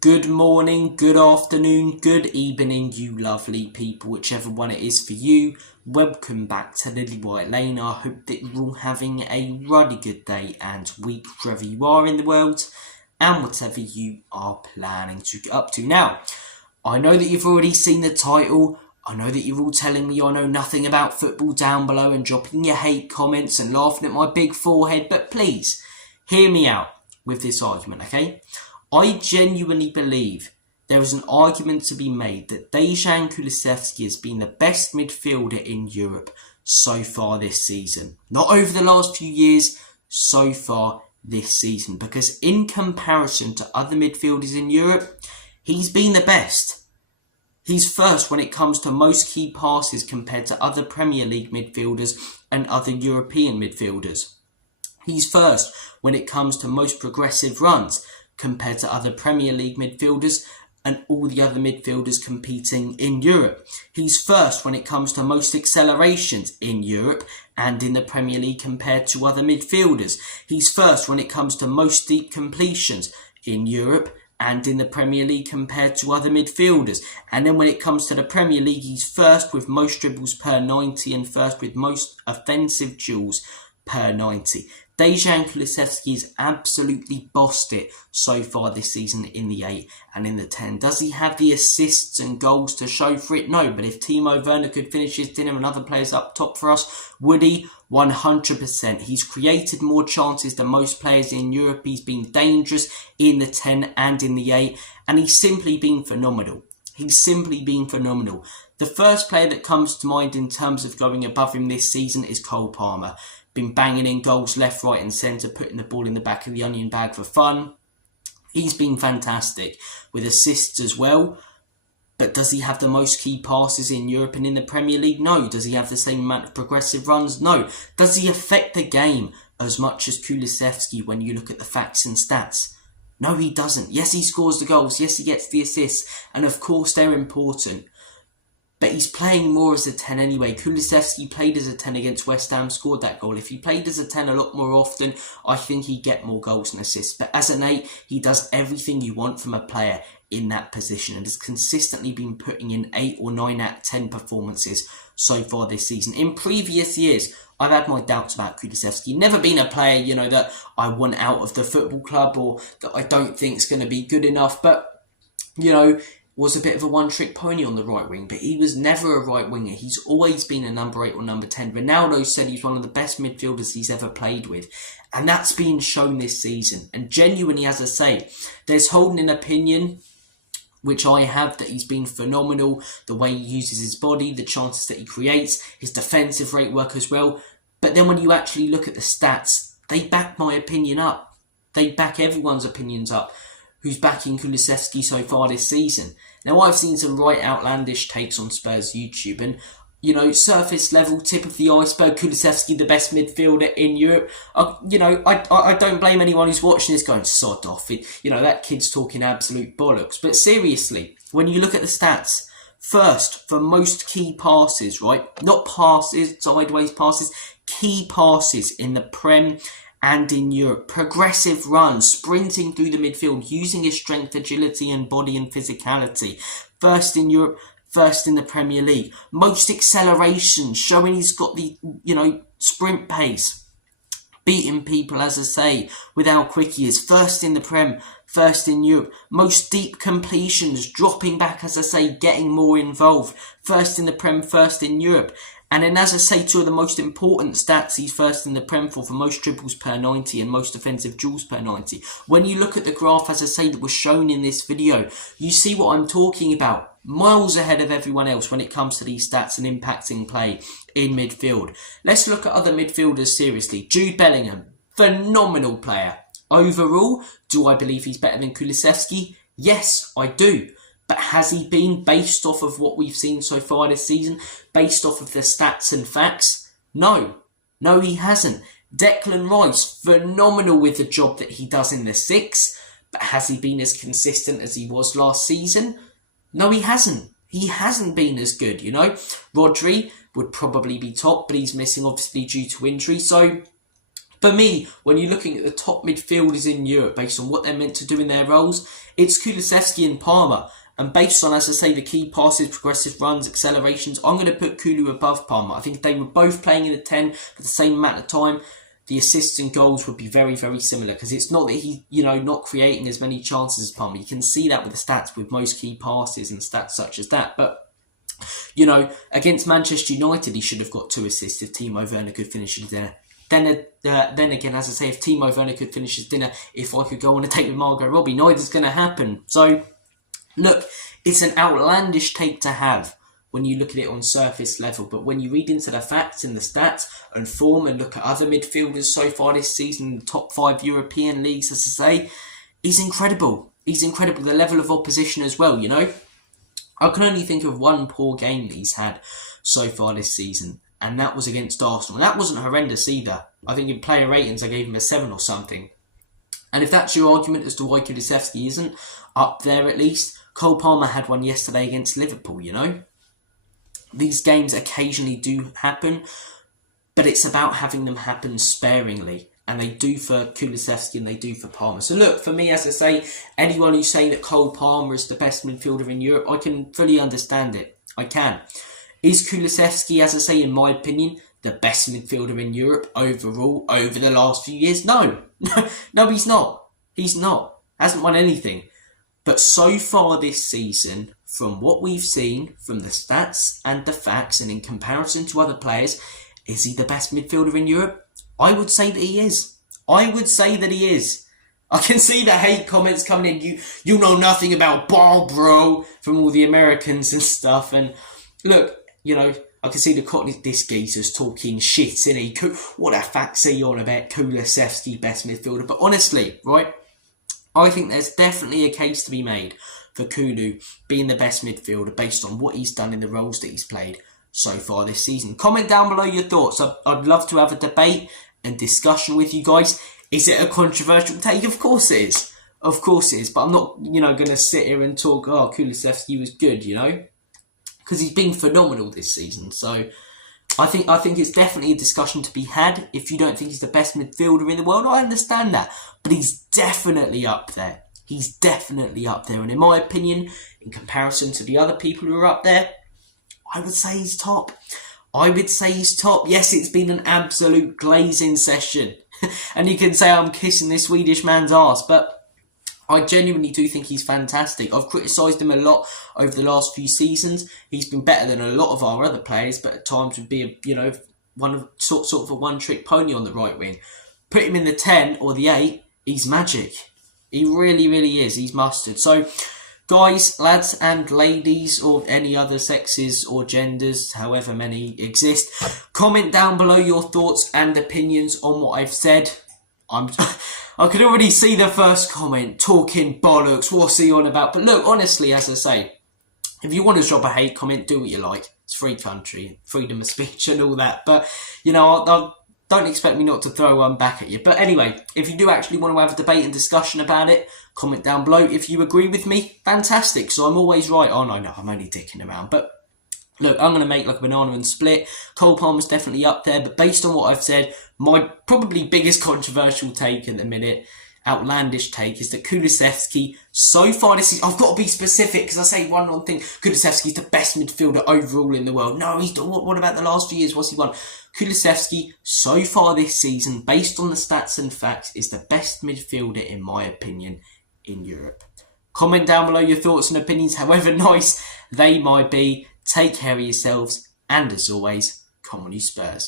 Good morning, good afternoon, good evening, you lovely people, whichever one it is for you. Welcome back to Lilywhite Lane. I hope that you're all having a ruddy good day and week wherever you are in the world and whatever you are planning to get up to. Now, I know that you've already seen the title. I know that you're all telling me I know nothing about football down below and dropping your hate comments and laughing at my big forehead, but please, hear me out with this argument, okay? I genuinely believe there is an argument to be made that Dejan Kulusevski has been the best midfielder in Europe so far this season. Not over the last few years, so far this season. Because in comparison to other midfielders in Europe, he's been the best. He's first when it comes to most key passes compared to other Premier League midfielders and other European midfielders. He's first when it comes to most progressive runs compared to other Premier League midfielders and all the other midfielders competing in Europe. He's first when it comes to most accelerations in Europe and in the Premier League compared to other midfielders. He's first when it comes to most deep completions in Europe and in the Premier League compared to other midfielders. And then when it comes to the Premier League, he's first with most dribbles per 90 and first with most offensive duels per 90. Dejan Kulusevski has absolutely bossed it so far this season in the 8 and in the 10. Does he have the assists and goals to show for it? No, but if Timo Werner could finish his dinner and other players up top for us, would he? 100%. He's created more chances than most players in Europe. He's been dangerous in the 10 and in the 8, and he's simply been phenomenal. He's simply been phenomenal. The first player that comes to mind in terms of going above him this season is Cole Palmer. Been banging in goals left, right and centre, putting the ball in the back of the onion bag for fun. He's been fantastic with assists as well. But does he have the most key passes in Europe and in the Premier League? No. Does he have the same amount of progressive runs? No. Does he affect the game as much as Kulusevski when you look at the facts and stats? No, he doesn't. Yes, he scores the goals. Yes, he gets the assists. And of course, they're important. But he's playing more as a 10 anyway. Kulusevski played as a 10 against West Ham, scored that goal. If he played as a 10 a lot more often, I think he'd get more goals and assists. But as an 8, he does everything you want from a player in that position and has consistently been putting in 8 or 9 out of 10 performances so far this season. In previous years, I've had my doubts about Kulusevski. Never been a player, that I want out of the football club or that I don't think is going to be good enough. But, was a bit of a one-trick pony on the right wing, but he was never a right winger. He's always been a number 8 or number 10. Ronaldo said he's one of the best midfielders he's ever played with, and that's been shown this season. And genuinely, as I say, there's holding an opinion, which I have, that he's been phenomenal, the way he uses his body, the chances that he creates, his defensive rate work as well. But then when you actually look at the stats, they back my opinion up. They back everyone's opinions up who's backing Kulusevski so far this season. Now, I've seen some right outlandish takes on Spurs YouTube and, surface level, tip of the iceberg, Kulusevski the best midfielder in Europe. I don't blame anyone who's watching this going, sod off. That kid's talking absolute bollocks. But seriously, when you look at the stats, first, for most key passes, right? Not passes, sideways passes, key passes in the Prem and in Europe, progressive runs, sprinting through the midfield, using his strength, agility and body and physicality. First in Europe, first in the Premier League. Most acceleration, showing he's got the, sprint pace. Beating people, as I say, with how quick he is. First in the Prem, first in Europe. Most deep completions, dropping back, as I say, getting more involved. First in the Prem, first in Europe. And then, as I say, two of the most important stats, he's first in the Prem for most dribbles per 90 and most offensive duels per 90. When you look at the graph, as I say, that was shown in this video, you see what I'm talking about. Miles ahead of everyone else when it comes to these stats and impacting play in midfield. Let's look at other midfielders seriously. Jude Bellingham, phenomenal player. Overall, do I believe he's better than Kulusevski? Yes, I do. But has he been, based off of what we've seen so far this season, based off of the stats and facts? No. No, he hasn't. Declan Rice, phenomenal with the job that he does in the 6. But has he been as consistent as he was last season? No, he hasn't. He hasn't been as good, Rodri would probably be top, but he's missing obviously due to injury. So, For me, when you're looking at the top midfielders in Europe based on what they're meant to do in their roles, it's Kulusevski and Palmer. And based on, as I say, the key passes, progressive runs, accelerations, I'm going to put Kulu above Palmer. I think if they were both playing in the 10 for the same amount of time, the assists and goals would be very, very similar. Because it's not that he's, not creating as many chances as Palmer. You can see that with the stats with most key passes and stats such as that. But against Manchester United, he should have got 2 assists if Timo Werner could finish his dinner. Then again, as I say, if Timo Werner could finish his dinner, if I could go on a date with Margot Robbie, neither's going to happen. So, look, it's an outlandish take to have when you look at it on surface level. But when you read into the facts and the stats and form and look at other midfielders so far this season in the top 5 European leagues, as I say, he's incredible. He's incredible. The level of opposition as well, I can only think of one poor game that he's had so far this season, and that was against Arsenal. And that wasn't horrendous either. I think in player ratings I gave him a 7 or something. And if that's your argument as to why Kulusevski isn't up there at least, Cole Palmer had one yesterday against Liverpool, These games occasionally do happen, but it's about having them happen sparingly. And they do for Kulusevski and they do for Palmer. So look, for me, as I say, anyone who's saying that Cole Palmer is the best midfielder in Europe, I can fully understand it. I can. Is Kulusevski, as I say, in my opinion, the best midfielder in Europe overall over the last few years? No. No, he's not. He's not. Hasn't won anything. But so far this season, from what we've seen, from the stats and the facts, and in comparison to other players, is he the best midfielder in Europe? I would say that he is. I would say that he is. I can see the hate comments coming in. You know nothing about ball, bro, from all the Americans and stuff. And look, I can see this geezer's talking shit, innit? What a facts are you on about Kulusevski, best midfielder? But honestly, right, I think there's definitely a case to be made for Kulu being the best midfielder based on what he's done in the roles that he's played so far this season. Comment down below your thoughts. I'd love to have a debate and discussion with you guys. Is it a controversial take? Of course it is. Of course it is. But I'm not, going to sit here and talk, Kulusevski was good, because he's been phenomenal this season. So I think it's definitely a discussion to be had. If you don't think he's the best midfielder in the world, I understand that. But he's definitely up there. He's definitely up there. And in my opinion, in comparison to the other people who are up there, I would say he's top. Yes, it's been an absolute glazing session. And you can say I'm kissing this Swedish man's arse, but I genuinely do think he's fantastic. I've criticised him a lot over the last few seasons. He's been better than a lot of our other players, but at times would be sort of a one-trick pony on the right wing. Put him in the 10 or the 8, he's magic. He really, really is. He's mustard. So, guys, lads and ladies, or any other sexes or genders, however many exist, comment down below your thoughts and opinions on what I've said. I could already see the first comment, talking bollocks, what's he on about? But look, honestly, as I say, if you want to drop a hate comment, do what you like. It's a free country, freedom of speech and all that. But, don't expect me not to throw one back at you. But anyway, if you do actually want to have a debate and discussion about it, comment down below. If you agree with me, fantastic. So I'm always right. Oh, no, I'm only dicking around. But look, I'm going to make like a banana and split. Cole Palmer's definitely up there. But based on what I've said, my probably biggest controversial take at the minute, outlandish take, is that Kulusevski, so far this season, I've got to be specific because I say one thing, Kulusevski's the best midfielder overall in the world. No, what about the last few years? What's he won? Kulusevski, so far this season, based on the stats and facts, is the best midfielder, in my opinion, in Europe. Comment down below your thoughts and opinions, however nice they might be. Take care of yourselves, and as always, come on you Spurs.